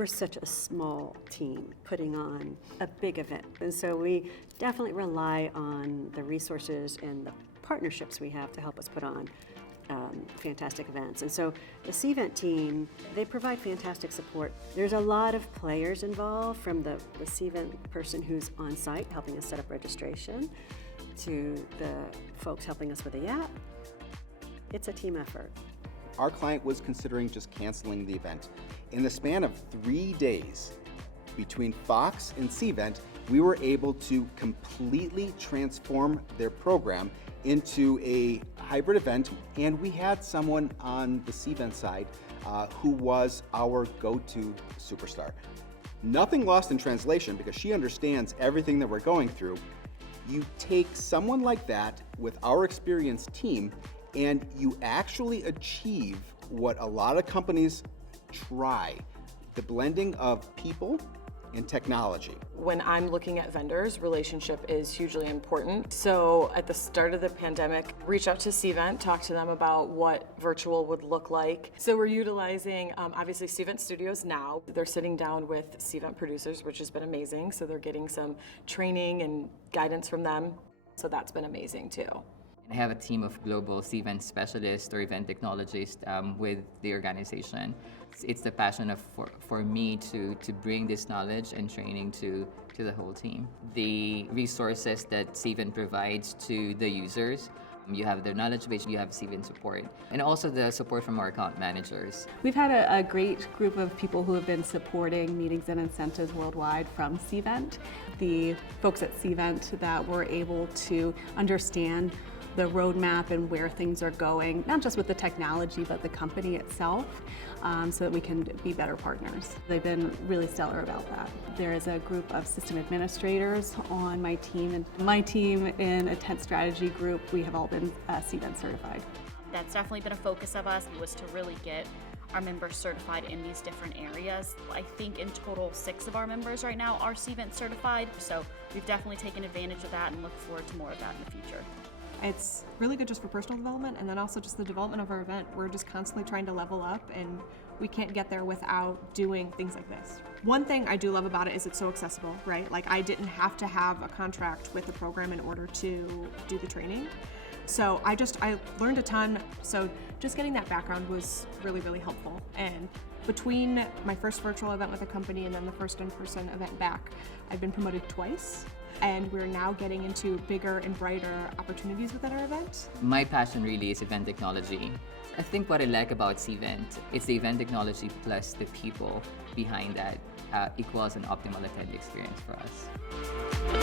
we're such a small team putting on a big event. And so we definitely rely on the resources and the partnerships we have to help us put on fantastic events. And so the Cvent team, they provide fantastic support. There's a lot of players involved, from the Cvent person who's on site helping us set up registration to the folks helping us with the app. It's a team effort. Our client was considering just canceling the event. In the span of 3 days, between Fox and Cvent, we were able to completely transform their program into a hybrid event, and we had someone on the Cvent side who was our go-to superstar. Nothing lost in translation, because she understands everything that we're going through. You take someone like that with our experienced team, and you actually achieve what a lot of companies try: the blending of people and technology. When I'm looking at vendors, relationship is hugely important. So at the start of the pandemic, reach out to Cvent, talk to them about what virtual would look like. So we're utilizing, obviously, Cvent Studios now. They're sitting down with Cvent producers, which has been amazing. So they're getting some training and guidance from them. So that's been amazing too. I have a team of global Cvent specialists or event technologists with the organization. It's the passion for me to bring this knowledge and training to the whole team. The resources that Cvent provides to the users, you have their knowledge base, you have Cvent support, and also the support from our account managers. We've had a great group of people who have been supporting meetings and incentives worldwide from Cvent. The folks at Cvent that were able to understand the roadmap and where things are going, not just with the technology, but the company itself, so that we can be better partners. They've been really stellar about that. There is a group of system administrators on my team, and my team in a tent strategy group, we have all been Cvent certified. That's definitely been a focus of us, was to really get our members certified in these different areas. I think in total 6 of our members right now are Cvent certified, so we've definitely taken advantage of that and look forward to more of that in the future. It's really good just for personal development, and then also just the development of our event. We're just constantly trying to level up, and we can't get there without doing things like this. One thing I do love about it is it's so accessible, right? Like, I didn't have to have a contract with the program in order to do the training. So I learned a ton. So just getting that background was really, really helpful. And between my first virtual event with a company and then the first in-person event back, I've been promoted twice. And we're now getting into bigger and brighter opportunities within our event. My passion really is event technology. I think what I like about Cvent is the event technology plus the people behind that equals an optimal attendee experience for us.